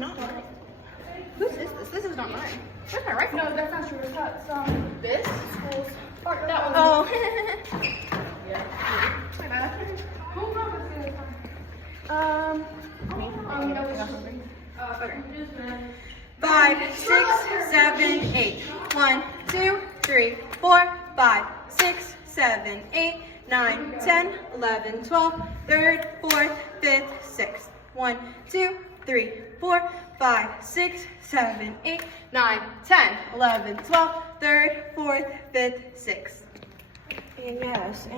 not mine. Whose is this? This is not mine. Where's my rifle? No, that's not yours. That's This? school's. Or that one. Oh. Yeah. My bad. Who's on this other Me? that was Okay. just 5, 6, 7, 8. 1, 2, 3, 4, 5, 6, 7, 8, 9, 10, 11, 12, 3rd, 4th, 5th, 6th. 1, 2, 3, 4, 5, 6, 7, 8, 9, 10, 11, 12, 3rd, 4th, 5th, 6th. And yes.